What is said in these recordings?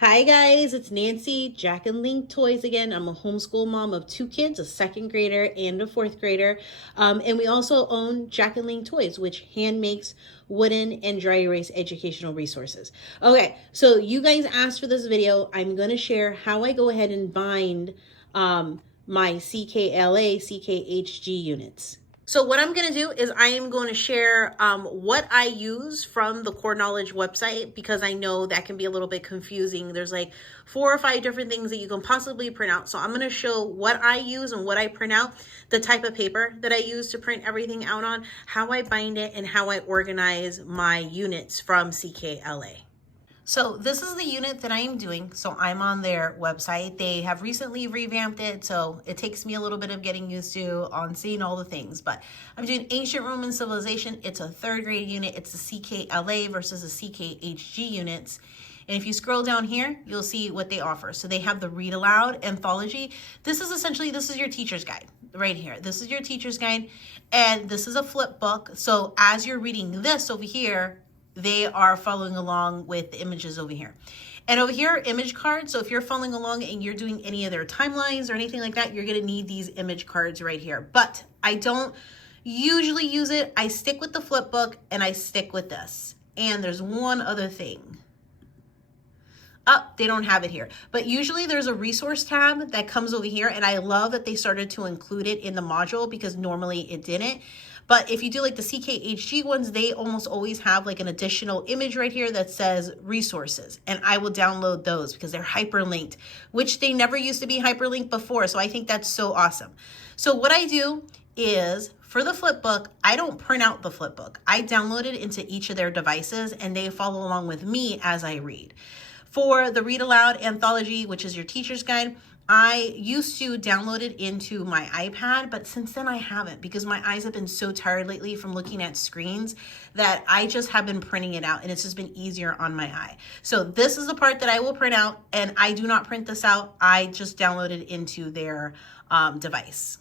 Hi guys, it's Nancy, Jack and Link Toys again. I'm a homeschool mom of two kids, a second grader and a fourth grader. And we also own Jack and Link Toys, which hand makes wooden and dry erase educational resources. Okay, so you guys asked for this video. I'm going to share how I go ahead and bind my CKLA, CKHG units. So what I'm going to do is I am going to share what I use from the Core Knowledge website, because I know that can be a little bit confusing. There's like 4 or 5 different things that you can possibly print out. So I'm going to show what I use and what I print out, the type of paper that I use to print everything out on, how I bind it, and how I organize my units from CKLA. So this is the unit that I am doing. So I'm on their website. They have recently revamped it, so it takes me a little bit of getting used to on seeing all the things. But I'm doing Ancient Roman Civilization. It's a 3rd grade unit. It's the CKLA versus the CKHG units. And if you scroll down here, you'll see what they offer. So they have the Read Aloud Anthology. This is your teacher's guide right here. This is your teacher's guide, and this is a flip book. So as you're reading this over here, they are following along with the images over here. And over here, image cards. So if you're following along and you're doing any of their timelines or anything like that, you're going to need these image cards right here. But I don't usually use it. I stick with the flip book and I stick with this. And there's one other thing. Oh, they don't have it here. But usually there's a resource tab that comes over here. And I love that they started to include it in the module because normally it didn't. But if you do like the CKHG ones, they almost always have like an additional image right here that says resources. And I will download those because they're hyperlinked, which they never used to be hyperlinked before. So I think that's so awesome. So what I do is for the flip book, I don't print out the flip book. I download it into each of their devices and they follow along with me as I read. For the Read Aloud Anthology, which is your teacher's guide, I used to download it into my iPad, but since then I haven't because my eyes have been so tired lately from looking at screens that I just have been printing it out and it's just been easier on my eye. So this is the part that I will print out, and I do not print this out. I just download it into their device.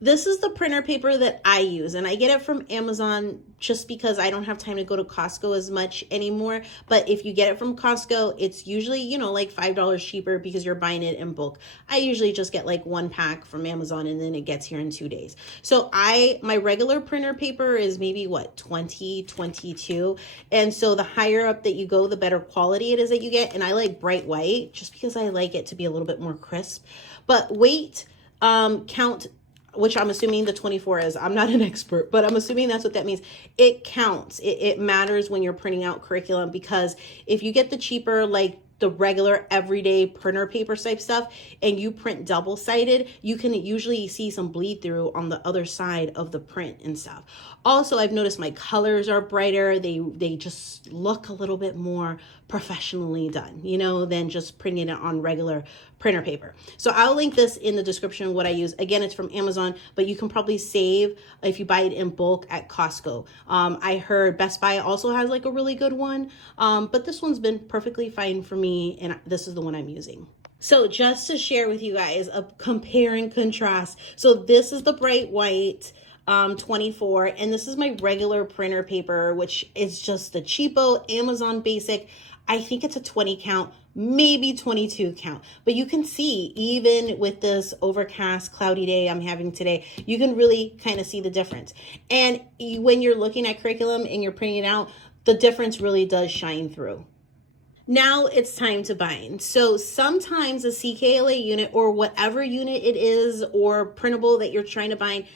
This is the printer paper that I use, and I get it from Amazon just because I don't have time to go to Costco as much anymore. But if you get it from Costco, it's usually, like $5 cheaper because you're buying it in bulk. I usually just get like 1 pack from Amazon and then it gets here in 2 days. So my regular printer paper is maybe 20, 22. And so the higher up that you go, the better quality it is that you get. And I like bright white just because I like it to be a little bit more crisp. But weight, count, which I'm assuming the 24 is. I'm not an expert, but I'm assuming that's what that means. It counts. It matters when you're printing out curriculum, because if you get the cheaper, like the regular everyday printer paper type stuff, and you print double-sided, you can usually see some bleed through on the other side of the print and stuff. Also, I've noticed my colors are brighter. They just look a little bit more professionally done, than just printing it on regular printer paper. So I'll link this in the description, what I use. Again, it's from Amazon, but you can probably save if you buy it in bulk at Costco. I heard Best Buy also has like a really good one, but this one's been perfectly fine for me, and this is the one I'm using. So just to share with you guys a compare and contrast. So this is the bright white 24, and this is my regular printer paper, which is just the cheapo Amazon basic. I think it's a 20 count, maybe 22 count, but you can see even with this overcast cloudy day I'm having today, you can really kind of see the difference. And when you're looking at curriculum and you're printing it out, the difference really does shine through. Now it's time to bind. So sometimes a CKLA unit or whatever unit it is or printable that you're trying to bind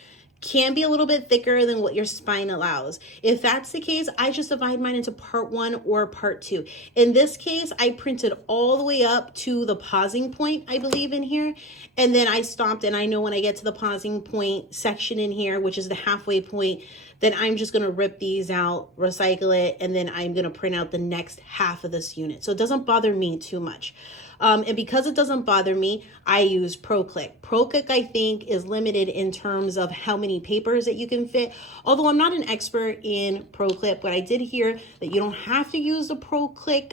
can be a little bit thicker than what your spine allows. If that's the case, I just divide mine into part 1 or part 2. In this case, I printed all the way up to the pausing point, I believe, in here. And then I stopped, and I know when I get to the pausing point section in here, which is the halfway point, then I'm just going to rip these out, recycle it, and then I'm going to print out the next half of this unit. So it doesn't bother me too much. And because it doesn't bother me, I use ProClick. ProClick, I think, is limited in terms of how many papers that you can fit. Although I'm not an expert in ProClick, but I did hear that you don't have to use the ProClick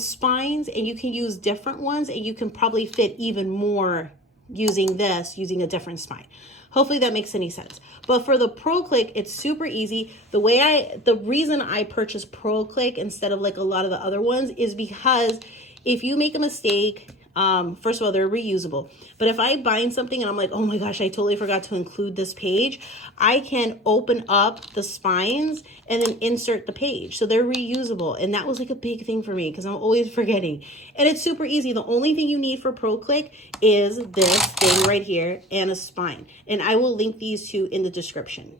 spines, and you can use different ones, and you can probably fit even more using a different spine. Hopefully that makes any sense. But for the ProClick, it's super easy. The reason I purchased ProClick instead of like a lot of the other ones is because if you make a mistake, first of all, they're reusable. But if I bind something and I'm like, oh my gosh, I totally forgot to include this page, I can open up the spines and then insert the page. So they're reusable. And that was like a big thing for me because I'm always forgetting. And it's super easy. The only thing you need for ProClick is this thing right here and a spine. And I will link these two in the description.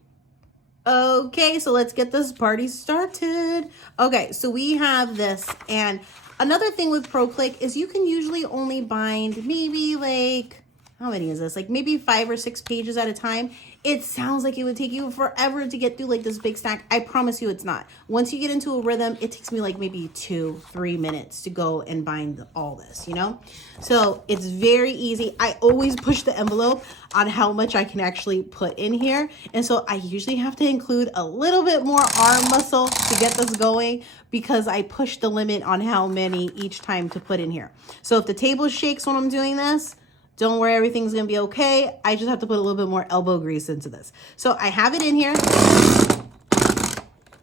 Okay, so let's get this party started. Okay, so we have this, and another thing with ProClick is you can usually only bind maybe like, how many is this? Like maybe 5 or 6 pages at a time. It sounds like it would take you forever to get through like this big stack. I promise you it's not. Once you get into a rhythm, it takes me like maybe 2-3 minutes to go and bind all this, you know? So it's very easy. I always push the envelope on how much I can actually put in here. And so I usually have to include a little bit more arm muscle to get this going because I push the limit on how many each time to put in here. So if the table shakes when I'm doing this, don't worry, everything's gonna be okay. I just have to put a little bit more elbow grease into this. So I have it in here.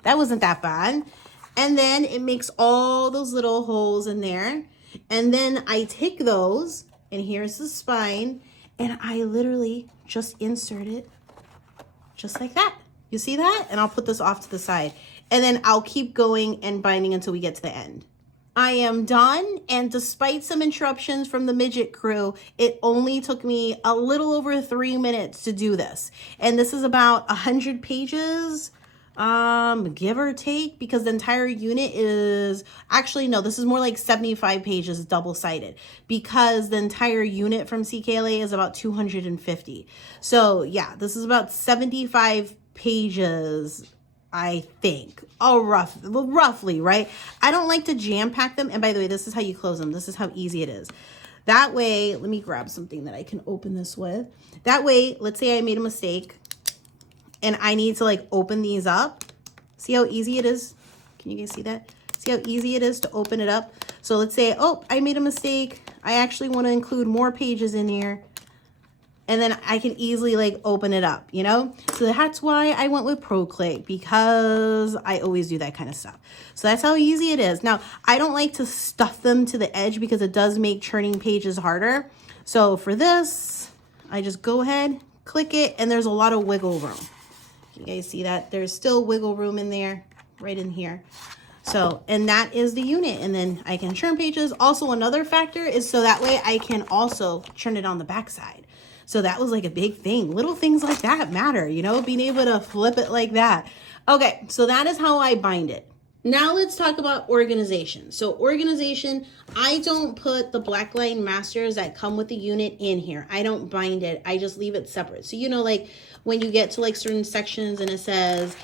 That wasn't that bad. And then it makes all those little holes in there. And then I take those, and here's the spine, and I literally just insert it just like that. You see that? And I'll put this off to the side. And then I'll keep going and binding until we get to the end. I am done, and despite some interruptions from the midget crew, it only took me a little over 3 minutes to do this. And this is about 100 pages, give or take, because the entire unit is, actually no, this is more like 75 pages double-sided, because the entire unit from CKLA is about 250. So yeah, this is about 75 pages, I think. Oh, roughly, right? I don't like to jam pack them. And by the way, this is how you close them. This is how easy it is. That way, let me grab something that I can open this with. That way, let's say I made a mistake and I need to like open these up. See how easy it is? Can you guys see that? See how easy it is to open it up? So let's say, oh, I made a mistake. I actually want to include more pages in here. And then I can easily like open it up, you know? So that's why I went with ProClick, because I always do that kind of stuff. So that's how easy it is. Now, I don't like to stuff them to the edge because it does make churning pages harder. So for this, I just go ahead, click it, and there's a lot of wiggle room. You guys see that? There's still wiggle room in there, right in here. So, and that is the unit. And then I can churn pages. Also, another factor is so that way I can also churn it on the back side. So that was like a big thing. Little things like that matter, you know, being able to flip it like that. Okay, so that is how I bind it. Now let's talk about organization. So organization, I don't put the black line masters that come with the unit in here. I don't bind it. I just leave it separate. So, you know, like when you get to like certain sections and it says,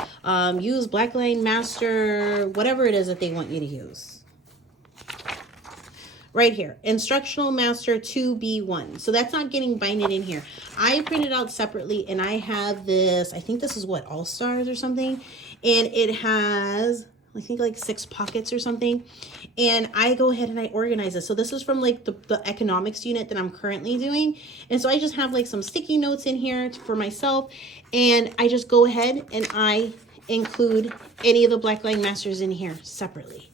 use black line master, whatever it is that they want you to use. Right here, instructional master 2B1. So that's not getting binded in here. I printed out separately and I have this, I think this is what, All Stars or something. And it has, I think like 6 pockets or something. And I go ahead and I organize this. So this is from like the economics unit that I'm currently doing. And so I just have like some sticky notes in here for myself. And I just go ahead and I include any of the black line masters in here separately.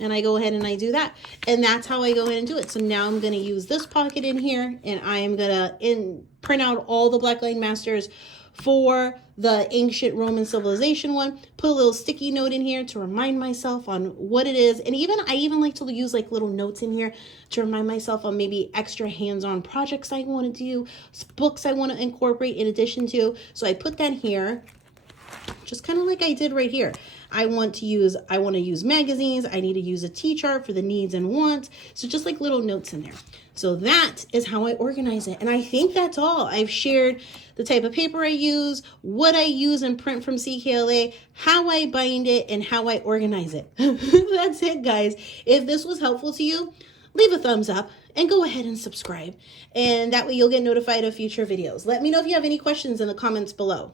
And I go ahead and I do that. And that's how I go ahead and do it. So now I'm going to use this pocket in here. And I am going to print out all the black line masters for the ancient Roman civilization one. Put a little sticky note in here to remind myself on what it is. And I even like to use like little notes in here to remind myself on maybe extra hands-on projects I want to do, books I want to incorporate in addition to. So I put that here, just kind of like I did right here. I want to use magazines. I need to use a T-chart for the needs and wants. So just like little notes in there. So that is how I organize it. And I think that's all. I've shared the type of paper I use, what I use and print from CKLA, how I bind it, and how I organize it. That's it, guys. If this was helpful to you, leave a thumbs up and go ahead and subscribe. And that way you'll get notified of future videos. Let me know if you have any questions in the comments below.